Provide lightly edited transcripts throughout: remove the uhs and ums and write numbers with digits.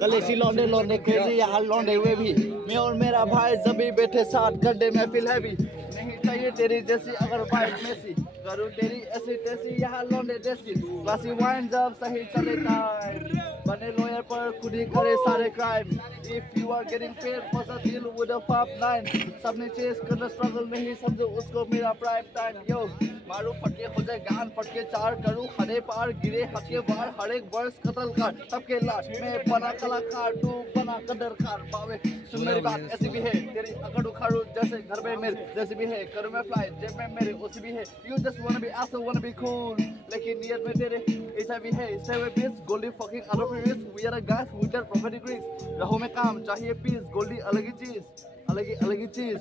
गलेसी लौंडे लौंडे क्रेजी यहाँ लौंडे हुए भी। मैं और मेरा भाई जब बैठे साथ गड्ढे में फिल है भी। नहीं चाहिए तेरी जैसी अगर वाइफ मेसी, करूँ तेरी ऐसी तैसी यहाँ लौंडे जैसी। क्लासी वाइन जब सही चले टाइम, बने लॉयर पर खुद ही करे सारे crime. If you are getting paid for the deal with a pop line, सबने चेस करना स्ट्रगल नहीं समझो उसको मेरा प्राइम टाइम। यो मारू फटके हो जाए गान फटके चार, करूँ हरे पार गिरे हटके बार, हर एक वर्ष कतल कर सबके लाश में बना कलाकार, तू बना कदरकार। पावे सुन मेरी बात ऐसी भी है तेरी अकड़ उखाड़ू जैसे घर में मेरे जैसी भी है, करूँ मैं फ्लाई जेब में मेरे उसी भी है। You just wanna be awesome, wanna be cool, लेकिन नियत में तेरे ऐसा भी है। Stay with peace, Goldy fucking out of risk, we are the guys with their prophetic degrees। रहो में काम चाहिए पीस, गोल्डी अलग ही चीज, अलग ही चीज।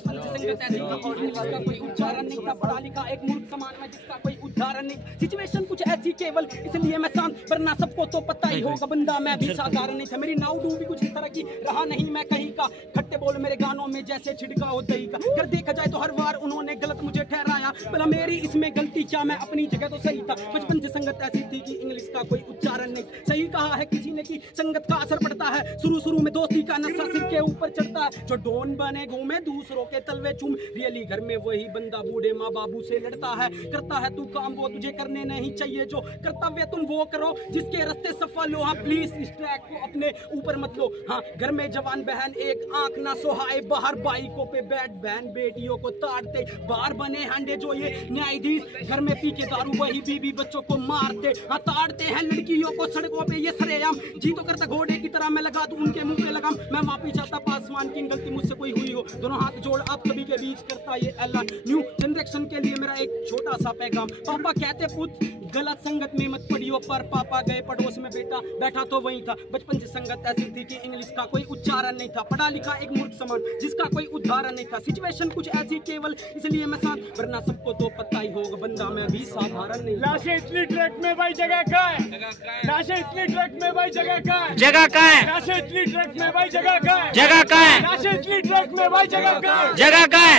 जिसका कोई उच्चारण नहीं था, पढ़ा लिखा एक मूर्ख समान में जिसका कोई उदाहरण नहीं। सिचुएशन कुछ ऐसी केवल इसलिए मैं शांत, वरना सबको तो पता ही होगा बंदा मैं भी साधारण नहीं था। मेरी नाव डूबी कुछ इस तरह की, रहा नहीं मैं कहीं का। खट्टे बोल मेरे गानों में जैसे छिड़का हो दही का। अगर देखा जाए तो हर बार उन्होंने गलत मुझे ठहराया, भला मेरी इसमें गलती क्या, मैं अपनी जगह तो सही था। बचपन से संगत ऐसी थी कि इंग्लिश का कोई उच्चारण नहीं। सही कहा है किसी ने कि संगत का असर पड़ता है, शुरू में दोस्ती का नशा सिर के ऊपर चढ़ता है। जो डॉन बने घूमे दूसरों के तलवे चूम, रियली घर में वही बंदा बूढ़े माँ बाबू से लड़ता है। करता है तू काम वो तुझे करने नहीं चाहिए, जो कर्तव्य तुम वो करो जिसके रास्ते सफल हो। हाँ प्लीज इस ट्रैक को अपने ऊपर मत लो। हाँ घर में जवान बहन एक आंख ना सोहाए, बाहर बाइकों पे बैठ बहन बेटियों को ताड़ते। बाहर बने हांडे जो ये न्यायाधीश, घर में पी के दारू वही बीबी बच्चों को मारते। हाँ ताड़ते हैं लड़कियों को सड़कों पे ये सरेआम। जी तो करता घोड़े की तरह मैं लगा दूं उनके मुंह पे लगाम। मैं माफी चाहता पासवान की गलती मुझसे कोई हुई हो, दोनों हाथ जोड़ आप सभी के बीच करता ये ऐलान। न्यू जनरेशन के लिए मेरा एक छोटा सा पैगाम। पापा कहते पुत गलत संगत में मत पड़ियो, पर पापा गए पड़ोस में बेटा बैठा तो वही था। बचपन से संगत ऐसी थी कि इंग्लिश का कोई उच्चारण नहीं था। पढ़ा लिखा एक मूर्ख समान जिसका कोई उदाहरण नहीं था। सिचुएशन कुछ ऐसी केवल इसलिए मैं साथ, वरना सबको तो पता ही होगा बंदा मैं भी साधारण नहीं। लाशें इतनी ट्रक में भाई जगह का है, लाशें इतनी ट्रक में भाई जगह का है, जगह का है, लाशें इतनी ट्रक में भाई जगह का है, जगह का है, लाशें इतनी ट्रक में भाई जगह का है, जगह का है।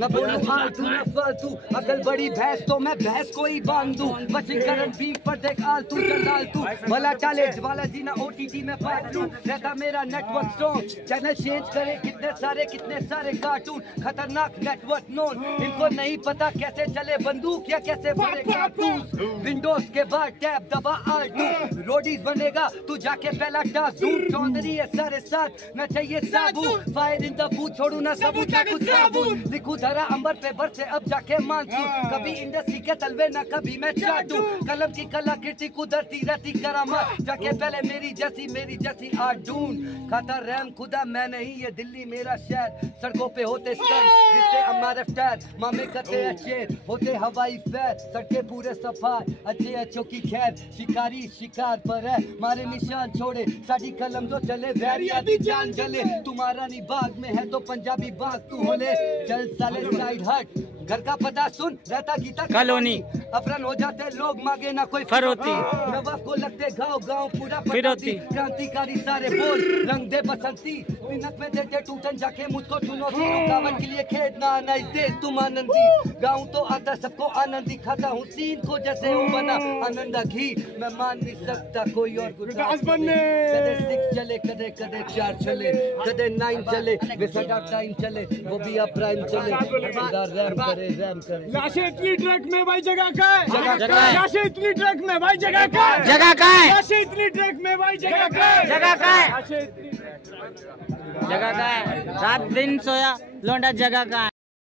मैं बोलूं फालतू मैं फालतू, अकल बड़ी भैंस तो मैं भैंस को ही बांध दूं। वशीकरण भी पर देख आलतू जलालतू, भला टाले वाला जीना OTT में फालतू। रहता मेरा नेटवर्क स्ट्रॉन्ग, चैनल चेंज करे कितने सारे कार्टून। खतरनाक नेटवर्क नोन, इनको नहीं पता कैसे चले बंदूक या कैसे भरे कारतूस। विंडोज के बाद टैब दबा R2, रोडीज बनेगा तू जाके पहला टास्क ढूंढ। चौधरी है सारे साथ न चाहिए साबू, फायर इन द बूथ छोड़ू ना सबूत ना कुछ साबुन। लिखू धरा अंबर पे बरसे अब जाके मानसून, कभी इंडस्ट्री के तलवे ना कभी मैं चाटू। कलम की कलाकृति कुदरती रहती करामत, जाके पहले मेरी जैसी आर्ट ढूंढ। खाता रैम खुदा मैं नहीं ये दिल्ली मेरा शहर। सड़कों पे होते स्टंट जिससे हमारे फ्टैर, मामे करते अच्छे होते हवाई फैर। सड़कें पूरे सफाई अच्छों की खैर, शिकारी शिकार पर है मारे निशान छोड़े। साड़ी कलम जो चले वैरिया दी जान जले। तुम्हारा नी बाग में है तो पंजाबी बाग तू होले। चल साले साइड हट, घर का पता सुन रहता गीता कॉलोनी। अपरन हो जाते लोग मांगे ना कोई फरोती, नवाब को लगते गाँव पूरा फिरौती। क्रांतिकारी सारे बोल रंग दे बसंती, मिन्नत में देते टूटन जाके मुझको चुनौती। रुकावट के लिए खेदना आना इस देश तुम आनंदी। गाँव तो आता सबको आनंद दिखाता हूँ, सीन को जैसे हूँ बना आनंदा घी। मैं मान नहीं सकता कोई और कदे 6 चले कदे 4 चले कदे 9 चले, वे सदा टाइम चले वो भी अब प्राइम चले। रैम करे लाशें इतनी ट्रक में भाई जगह का है, जगह है। लाशें इतनी ट्रक में भाई जगह का है, जगह का है, लाशें इतनी ट्रक में भाई जगह का है, जगह का है, लाशें इतनी जगह का है। रात दिन सोया लौंडा जगह का है।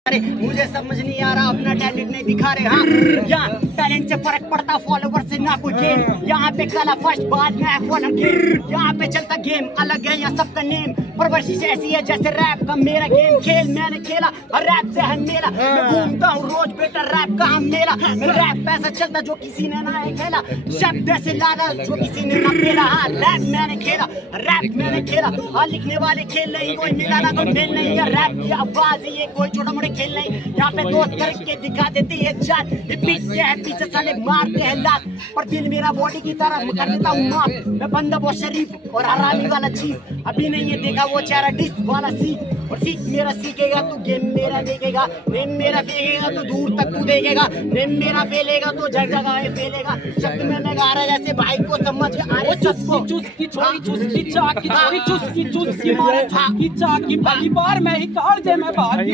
अरे मुझे समझ नहीं आ रहा, अपना टैलेंट नहीं दिखा रहे। हाँ यहाँ टैलेंट से फर्क पड़ता, फॉलोवर से ना कोई गेम। यहाँ पे काला फर्स्ट बाद में फॉलो गेम, यहाँ पे चलता गेम अलग है यहाँ सबका नेम। परवरिश ऐसी है जैसे रैप का मेरा गेम। खेल मैंने खेला और रैप से है मेला। मैं घूमता हूँ रोज बेटा रैप का मेला। रैप पैसा चलता जो किसी ने ना खेला, शब्द ऐसे लाना जो किसी ने ना पेला। हाँ रैप मैंने खेला, रैप मैंने खेला। हाँ लिखने वाले खेल नहीं, कोई मिलाना कोई मेल नहीं है। रैप की आवाज ये कोई छोटा मोटे खेल नहीं। यहाँ पे दोस्त करके दिखा देती है चाट, पीछे है पीछे साले मारते हैं लात। पर दिल मेरा बॉडी की तरह कर देता हूँ माफ। मैं बंदा बहुत शरीफ और हरामी वाला चीज, अभी नहीं ये देखा वो चेहरा डिश वाला सी। और सीख मेरा सीखेगा तो गेम मेरा देखेगा, नेम मेरा फेंकेगा तो दूर तक तू देखेगा, नेम मेरा फेलेगा तो जग जगह फेलेगा। शब्द में मैं गा रहा जैसे भाई को समझ आ रहे सबको। चुस्की छोरी चुस्की चाकी छोरी चुस्की चुस्की मारे चाकी चाकी। पहली बार मैं ही काल दे मैं भागी,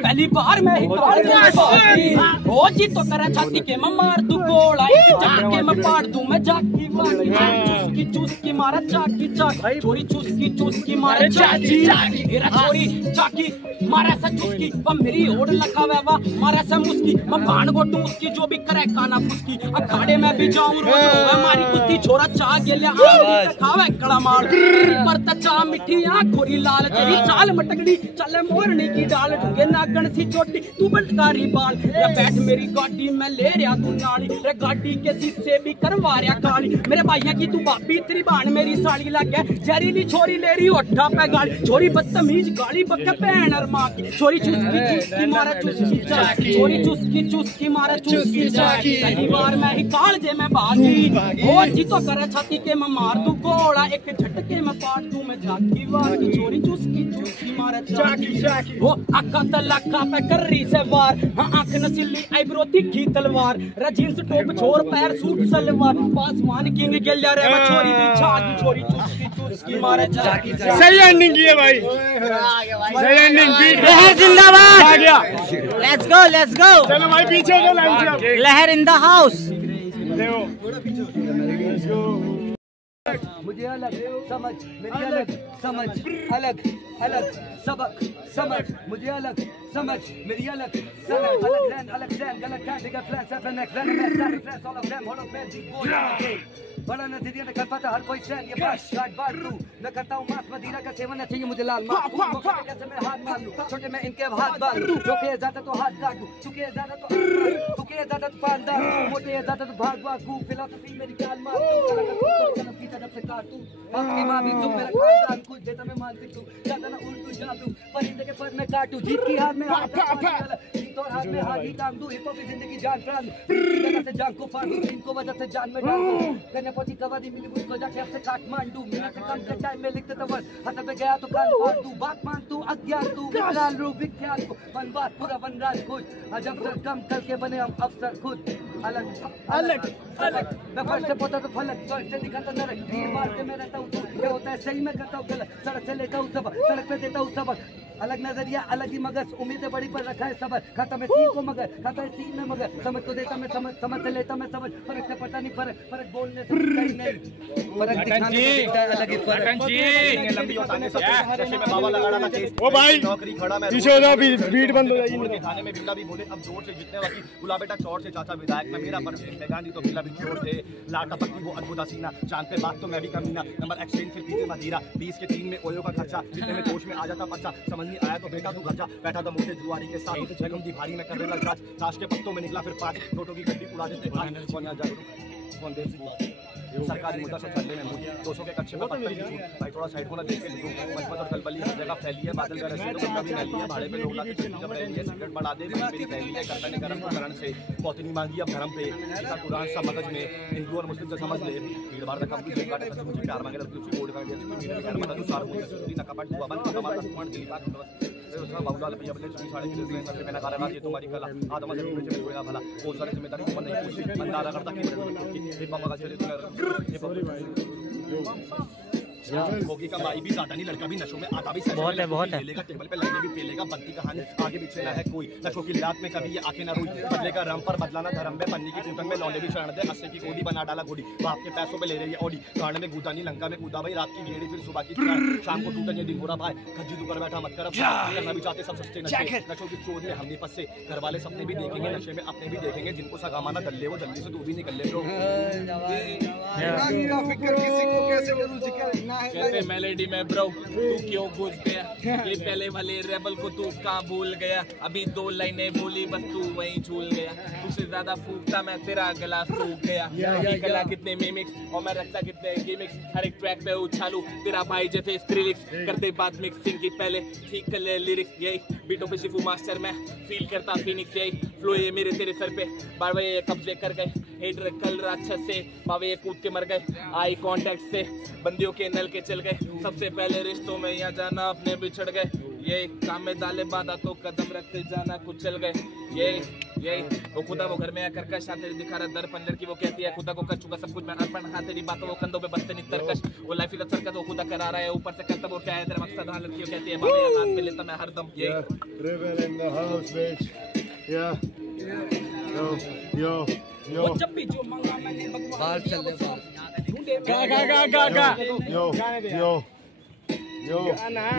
पहली बार मैं ही काल दे मैं भागी। ओ जी तो करे छाती के मैं मार दूं गोला, जाके मैं पाड़ दूं मैं जाकी वाकी। चुस्की चुस्की मारा चाकी चाकी छोरी चुस्की चुस्की मारे चाकी चाकी। मेरा छोरी चाकी मारा सा चुस्की वो मेरी ओढ़ लगा वा मारा सा मुस्की। मैं भाण गोटू उसकी जो भी करे काना फुसकी। अखाड़े में भी जाऊं रोज होवे मारी कुत्ती छोरा चाह गेल्या आंधी खावे कड़ा मार पर तचा मिठी आंख खोरी लाल तेरी चाल मटकड़ी चले मोरनी की डाल ढूंगे नागण सी चोटी तू बंटकारी बाल। रे बैठ मेरी गाड़ी में ले रहा तू नाली, रे गाड़ी के शीशे भी करवा रहा काली। मेरे भाइया की तू भाभी तेरी बाण मेरी साड़ी लग गया, जहरीली छोरी ले रही ओठा पे गाली। छोरी बदतमीज गाली बक्के पैन और माँ की। छोरी चुस्की चुस्की मारा चुस्की चाकी छोरी चुस्की चुस्की मारा चुस्की चाकी। पहली बार मैं ही काल दे मैं भागी, ओ जी तो करे छाती के मैं मार दूं गोला, एक झटके में पाट दूं मैं जाकी वाकी। छोरी चुस्की चुस्की मारा चाकी चाकी। वो आका तलाका पे कर रही से वार, हाँ आंख नसीली आईब्रो तीखी तलवार। रे जींस टॉप छोर पैर सूट सलवार, पासवान किंग गेल्या रे मैं छोरी भी छाकी। छोरी चुस्की चुस्की मारा चाकी चाकी। सही एंडिंग की है भाई, सही एंडिंग बीट लहर जिंदाबाद। आ गया। Let's go let's go. चलो भाई पीछे जो लाइन से लहर इन द हाउस। मुझे अलग समझ मेरी अलग समझ, अलग अलग सबक समझ मुझे अलग समझ मेरी अलग समझ। अलग रैन अलग रैन गलत कैंड का प्लान सेवन नेक्स्ट रैन में सारे फ्रेंड्स ऑल ऑफ देम होलो मैन दी बोल। बड़ा नजरिया न कर पाता हर कोई सैन ये बस गार्ड बार लूं न करता हूं मास मदीना का सेवन चाहिए मुझे लाल मास कैसे मैं हाथ मार लूं छोटे में इनके हाथ बांध लूं। रोके ज्यादा तो हाथ काट दूं, चुके ज्यादा तो चुके ज्यादा तो पांदा मोटे ज्यादा तो भाग भाग दूं। फिलॉसफी मेरी चाल मार दूं की तरफ से काट दूं। अपनी मां भी तुम मेरा खानदान कुछ देता मैं मानसिक तू ज्यादा ना उल्टू जादू परिंदे के पर मैं काटूं। जीत की हाथ में हाथ जीत और हाथ में हाथ ही टांग दूं। हिप हॉप की जिंदगी जान प्राण दूं से जान को फाड़ दूं, इनको वजह से जान में डाल दूं। कन्या पोती कवादी मिली मुझको जाके अब से काठमांडू मिनट से कम के टाइम में लिखते तवर हद पे गया तो कान फाड़ दूं। बात मान तू अज्ञान तू विकराल रूप विख्यात को वनवास पूरा वनराज खुद अजब सर कम करके बने हम अफसर खुद। अलग अलग अलग मैं फर्स्ट से पोता तो फलक फर्स्ट से दिखाता नरक भीड़ भाड़ से मैं रहता हूँ तू क्या होता है सही मैं करता हूँ गलत सड़क से लेता हूँ सबक सड़क पे देता हूँ सबक। अलग नजरिया अलग ही मगज उम्मीदें बड़ी पर रखा है सबर खाता मैं सीन को मगर खाता है सीन में मगर समझ को देता मैं समझ से लेता मैं समझ फर्क से पता नहीं फर्क फर्क बोलने से नहीं फर्क दिखाने से दिखता है अलग ही फर्क। लंबी होताने सब नशे में बाबा लगा डाला केस ओ भाई नौकरी खड़ा मैं पीछे हो जाओ, बीट बंद हो जाएगी। थाने में बिल्ला भी बोले अब जोर से जितने वकील गुला बेटा चौड़ से चाचा विधायक में मेरा परिचय है गांधी तो बिल्ला भी छोड़ दे लाटा पट्टी वो अद्भुत हसीना चांद पे बात तो मैं भी कमीना नंबर एक्सचेंज फिर पीते मदीरा 20 के 3 में ओयो का खर्चा जितने में जोश में आ जाता बच्चा समझ नहीं आया तो बेटा तू घर जा बैठा था मोटे जुआरी के साथ जगम दी भारी में कर रहा जांच ताश के पत्तों में निकला फिर 5 नोटों की गड्डी उड़ा देते कौन कौन देश सरकारी मुद्दा सब चलने में 200 के कच्चे में भाई थोड़ा साइड होना देख के लिखूं मजबूत और कलबली हर जगह फैली है बादल का रस्ते तो कभी नहीं है भाड़े पे लोग लाके जब फैली है सिगरेट बढ़ा दे मेरी फैली है करता नहीं गरम करण से पौतनी मांगी अब धर्म पे इसका कुरान सा मगज में हिंदू और मुस्लिम से समझ ले भीड़ भाड़ का कभी एक काटे मुझे प्यार मांगे लड़की उसकी कोड का दिया मेरे में तो सार मुझे सुनी ना कपट हुआ बंद हमारा सुमन दिल का उसका बाबूलाल भैया बोले चुनी साड़े के लिए सबसे पहला कारण ये तुम्हारी कला आदम से नीचे में कोई भला बहुत सारे जिम्मेदारी को नहीं पूछी बंदा करता कि बाबा का चले होगी का माई भी ज्यादा नहीं लड़का भी नशों में आता भी बहुत है लेगा टेबल पे लगने भी पी लेगा बनती कहानी आगे पीछे ना है कोई नशों की लात में कभी ये आंखें ना रोई बदलेगा रम पर बदलाना धर्म में पन्नी की टूटन में लौंडे भी चढ़ दे अस्से की गोली बना डाला गोली बाप के पैसों पे ले रही है ओडी गाड़ में कूदा नहीं लंका में कूदा भाई रात की गेड़ी फिर सुबह की शाम को टूटन ये दिन हो रहा भाई खज्जी तू कर बैठा मत कर करना भी चाहते सब सस्ते नशे नशों की चोट में हमने फंसे घर वाले सपने भी देखेंगे नशे में अपने भी देखेंगे जिनको सगामाना दल्ले वो जल्दी से तू भी निकल ले कहते मेलेडी में ब्रो तू क्यों घुस गया ये पहले वाले रेबल को तू कहाँ भूल गया अभी 2 लाइनें बोली बस तू वहीं झूल गया तुझसे ज्यादा फूकता मैं तेरा गला सूख गया गला कितने मिमिक्स और मैं रखता कितने गिमिक्स हर एक ट्रैक पे उछालू तेरा भाई जैसे स्क्रिलिक्स करते बात मिक्सिंग की पहले ठीक कर ले लिरिक्स यही बीटों पे शिफू मास्टर में फील करता फिनिक्स यही फ्लो ये मेरे तेरे सर पे बारवे ये कब्जे कर गए हेडर कल राक्षस से बावे ये कूद के मर गए आई कांटेक्ट से बंदियों के नल के चल गए सबसे पहले रिश्तों में यहाँ जाना अपने बिछड़ गए ये काम में डाले बाधा तो कदम रखते जाना कुछ चल गए। ये वो खुदा वो घर में आकर कश हाँ तेरी दिखा रहा दर्पण लड़की वो कहती है खुदा को कर चुका सब कुछ मैं अर्पण हाँ तेरी बातों वो कंधों पे बसते नहीं तरकश वो लाइफ का सर्कस वो खुदा करा रहा है ऊपर से करता वो क्या है तेरा मकसद हाँ लड़की कहती है बाबा यार हाथ पे लेता मैं हरदम ये Rebel in the house, bitch. Yeah. Yo. वो जब भी जो मांगा मैंने भगवान दिया वो सब ढूंढे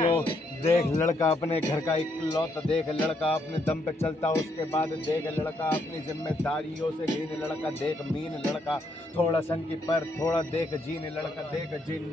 यो देख लड़का अपने घर का इकलौता, देख लड़का अपने दम पे चलता, उसके बाद देख लड़का अपनी जिम्मेदारियों से घिन लड़का, देख मीन लड़का थोड़ा सन की पर थोड़ा देख जीन लड़का, देख जिन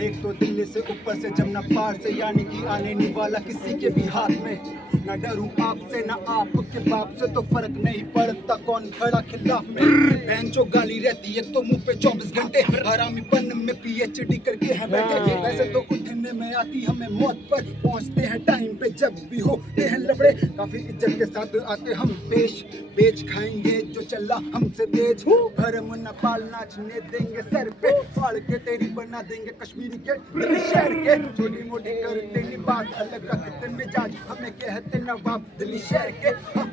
एक तो दिल्ली से ऊपर से जमुना पार से, यानी कि आने नहीं वाला किसी के भी हाथ में। न डरूं आपसे न आपके बाप से, तो फर्क नहीं पड़ता कौन खड़ा खिलाफ में। बहन जो गाली रहती है तो मुंह पे 24 घंटे, हरामीपन में PhD करके हैं बैठे। वैसे तो उठने में आती हमें मौत पर, पहुंचते हैं टाइम पे जब भी होते हैं लफड़े। काफी इज्जत के साथ आते हम पेश, बेच खाएंगे जो चला हमसे तेज। भरम न पाल नाचने देंगे सर पे, फाड़ के तेरी बना देंगे कश्मीरी के शहर के। छोटी मोटी करते नहीं बात, अलग रखते मिजाज हमें कहते नवाब दिल्ली शहर के।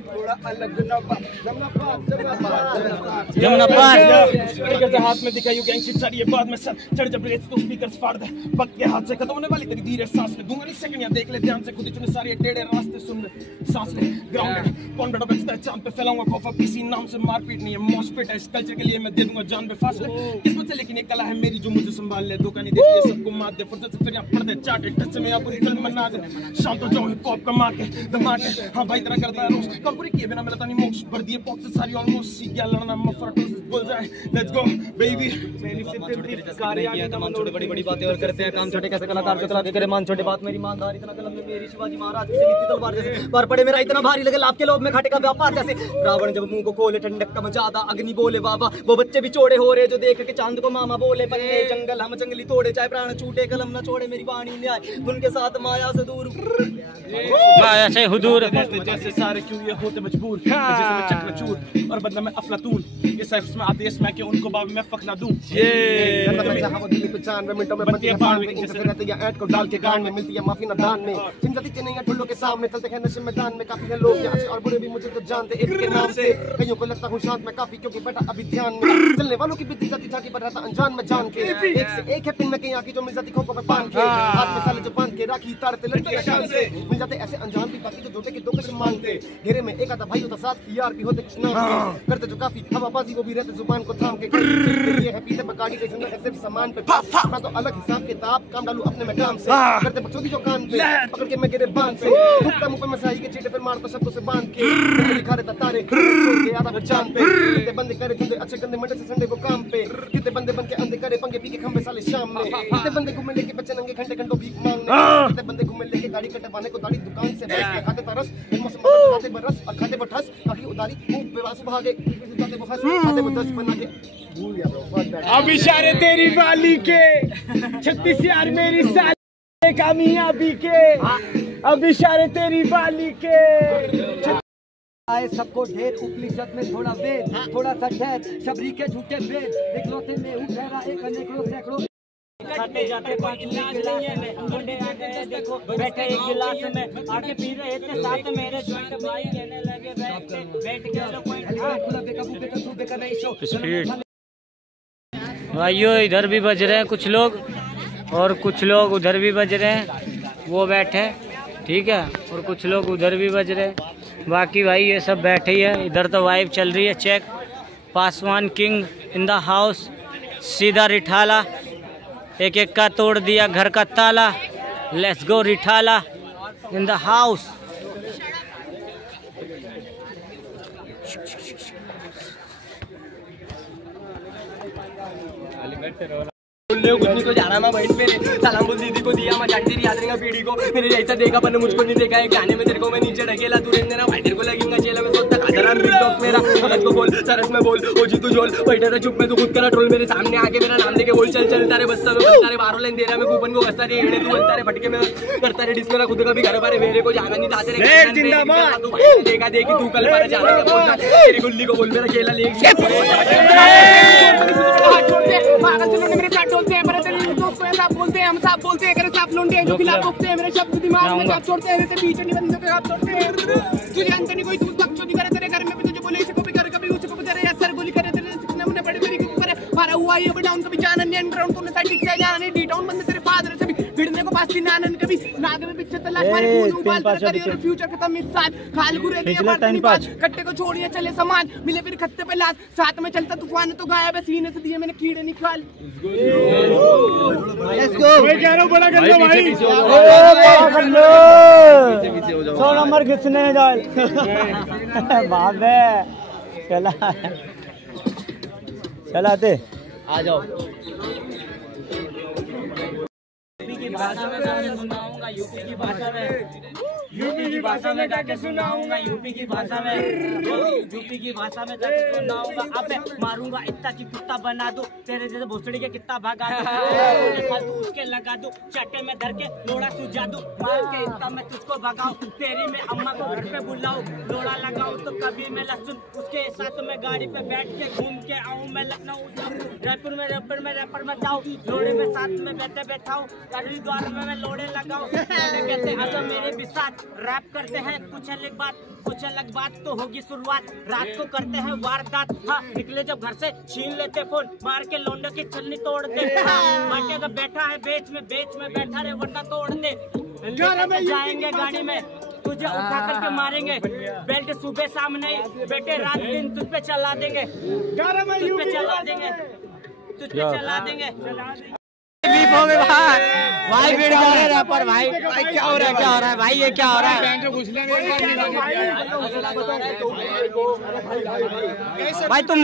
थोड़ा अलग नवाब जमुना पार हाथ में दिखाई गैंग शिट सारी ये बाद में सर चढ़ जब रेस तो स्पीकर फाड़ दे, पक के हाथ से खत्म होने वाली तेरी धीरे सांस ले दूंगा नहीं सेकंड या देख ले ध्यान से खुद ही चुने सारे टेढ़े रास्ते सुन ले सांस ले। ग्राउंडेड कौन बेटा बचता है चांद पे, फैलाऊंगा खौफ अब किसी नाम से, मारपीट नहीं है मॉसपिट है, इस कल्चर के लिए मैं दे दूंगा जान पे फासले। किस्मत से लेकिन एक कला है मेरी जो मुझे संभाल ले, धोखा नहीं देती है सबको मार दे, फुर्सत से फिर यहाँ पढ़ दे चाटे टच से मैं यहाँ पूरी फिल्म बना दे, शाम तो जाऊँ हिप हॉप का मार के दमा के। हाँ भाई तेरा करता है रोज कम पूरी किए बिना मिलता नहीं मोक्ष, भर दिए पॉक्स से सारी ऑलमोस्ट, सीख गया लड़ना मफरटोस बोल जाए लेट्स गो बेबी। तमाम छोटी बड़ी बड़ी बातें और करते हैं काम छोटे, कैसे कलाकार जो कला के करे मान छोटे, बात मेरी ईमानदार इतना कलम में मेरी शिवाजी महाराज से नीति तलवार जैसे, पर पड़े मेरा इतना भारी लगे आपके लोभ में खाटे का व्यापार जैसे। रावण जब मुंह को खोले ठंडक कम ज्यादा, अग्नि बोले बाबा वो बच्चे भी चोड़े हो रहे जो देख के चांद को मामा बोले पन्ने जंगल हम जंगली तोड़े, चाहे प्राण छूटे कलम न छोड़े, मेरी वाणी न्याय उनके साथ माया से दूर माया से हुजूर जैसे सारे क्यों ये होते मजबूर, जैसे मैं चक्रचूर और बदला में अफलातून, ये सैफ में आदेश मैं कि उनको बाब में फखना दूं। मिनटों में बनती है रहते या ऐड को डाल के गान में, मिलती है माफी न दान में, चिंता नहीं ठुल्लों के सामने चलते हैं नशे मैदान में। काफी है लोग अच्छे और बुरे भी मुझे तो जानते एक के नाम से, कईयों को लगता हूँ शांत मैं काफी क्योंकि बेटा अभी ध्यान में, चलने वालों की बिजली जाती झाकी पर रहता अनजान में जान के, एक से एक है पिन में कहीं की जो मिल जाती खोपों में पान के, हाथ में साले जो बांध के राखी तारते लड़के शान से, मिल जाते ऐसे अनजान भी बाकी जो जोटे के दो कश मानते, घेरे में एक आधा भाई होता साथ यार भी होते कुछ नाम के, करते जो काफी हवाबाजी वो भी रहते जुबान को थाम के, ये है पीते बगाड़ी के जिंदगी सिर्फ सामान पे मैं तो अलग हिसाब किताब काम डालू अपने में काम से, करते बकचोदी जो कान पे पकड़ के मैं गिरे बांध से, थूकता मुंह पे मसाई के चीटे फिर मारता शब्दों से बांध के, लिखा रहता तारे छोड़ के आधा चांद पे, कितने बंदे करे झूठे अच्छे गंदे मंडे से संडे को काम पे, कितने बंदे बन के अंधे करे पंगे पी के खंबे साले शाम में, कितने बंदे घूमे लेके बच्चे नंगे घंटे घंटों भीख मांगने, कितने बंदे घूमे लेके गाड़ी कटवाने को दाढ़ी दुकान से बैठ के खाते तरस मौसम खाते बरस और खाते बठस ताकि उदारी मुंह पे वासु भागे जाते बखस खाते बदस बना के भूल गया। अब इशारे तेरी वाली के 36 यार मेरी साली कामयाबी के, अब इशारे तेरी वाली के आए सबको ढेर उपनिषद में थोड़ा वेद थोड़ा सा ठहर शबरी के झूठे वेद इकलौते में उठहरा एक अनेकों सैकड़ों खाते जाते 5 मुंडे आते देखो बैठे एक गिलास में आके पी रहे थे साथ मेरे जॉइंट भाई कहने लगे बैठ के भाइयों इधर भी बज रहे हैं कुछ लोग और कुछ लोग उधर भी बज रहे हैं, वो बैठे ठीक है, और कुछ लोग उधर भी बज रहे हैं, बाकी भाई ये सब बैठे ही है। इधर तो वाइब चल रही है check, Paswan king in the house, सीधा रिठाला एक एक का तोड़ दिया घर का ताला, let's go Rithala in the house. कुछ को जाना मैं बैठ मेरे सलाम बोल दीदी को दिया मैं तेरी याद रहेगा पीढ़ी को, मेरे जैसा देखा पर मुझको नहीं देखा है गाने में तेरे को मैं नीचे ढकेला तू रहने ना भाई तेरे को लगेगा चेला में सोचता खादरा टिकटॉक मेरा समझ को बोल सरस में बोल ओ जी तू जोल बैठा रहा चुप में तू खुद करा ट्रोल मेरे सामने आके मेरा नाम लेके बोल चल चल तारे बस्ता में तारे 12 लाइन दे रहा मैं कूपन को हंसता रे एड़े तू बनता रे फटके में करता रे डिस मेरा खुद का भी घर बारे मेरे को जाना नहीं चाहते रे जिंदाबाद तू देखा देखी तू कल पर जाने का बोलता तेरी गुल्ली को बोल मेरा खेला लेके छोड़ दे पागल चलो मेरे साथ डोलते हैं पर तेरे दोस्त को ऐसा बोलते हैं हम साफ बोलते हैं, अगर साफ लौंडे हैं जो खिलाफ बोलते हैं, मेरे शब्द दिमाग में आप छोड़ते हैं, पीछे नहीं बंदों के आप छोड़ते हैं। तुझे अंत नहीं कोई, तू बकचोदी करे तेरे घर में भी, तुझे बोले इसी को भी कर, कभी उसी को भी करे, सर गोली करे तेरे सिखने मुझे बड़ी तेरी को करे, मारा हुआ ये डाउन कभी जाना नहीं, अंडरग्राउंड तूने साइड से जाना नहीं, डी टाउन बंदे तेरे फादर से भी भिड़ने को पास थी नानन कभी, नाग में पीछे तलाश मारे खून उबाल कर करियर फ्यूचर खत्म इस साल, खाल गुरे दिए बात नहीं बात, कट्टे को छोड़िए चले सामान, मिले फिर खत्ते पे लाश, साथ में चलता तूफान तो गायब है, सीने से दिए मैंने कीड़े निकाल। लेट्स गो मैं कह रहा हूं बड़ा कर लो भाई, पीछे हो जाओ, 100 नंबर घिसने जाए बाबे चलाते आ जाओ। यूपी की भाषा में जाके सुनाऊंगा, यूपी की भाषा में, यूपी की भाषा में जाके सुनाऊंगा, यूपी की भाषा में, यूपी की भाषा में जाके सुनाऊंगा। अबे मारूंगा इतना कि कुत्ता बना दूं, तेरे जैसे भोसड़ी के कितना भागा दूं, उसके लगा दूं, चाटे में धर के लोड़ा सुझा दूं, मार के इतना मैं तुझको भगाऊं, तेरी में अम्मा को घर पे बुलाऊं, लोड़ा लगाऊं तो कभी मैं लहसुन, उसके साथ में गाड़ी पे बैठ के घूम के आऊं, मैं लखनऊ रायपुर में रैपर में जाऊं, लोड़े में साथ में बैठे बैठा हूँ, हरिद्वार में मैं लोड़े लगाऊं, कहते आजा मेरे भी साथ, रैप करते हैं कुछ अलग बात तो होगी शुरुआत, रात को करते हैं वारदात, हाँ निकले जब घर से छीन लेते फोन, मार के लौंडे की छलनी तोड़ दे, हाँ का बैठा है बेच में बैठा रहे वरना तोड़ दे, जाएंगे गाड़ी में तुझे उठा करके मारेंगे, बेल्ट सुबह शाम नहीं बेटे रात दिन तुझ पे चला देंगे, तुझ पे चला देंगे। भाई भिड़ जा रहे रैपर भाई क्या हो रहा है भाई, ये क्या हो रहा है भाई तुम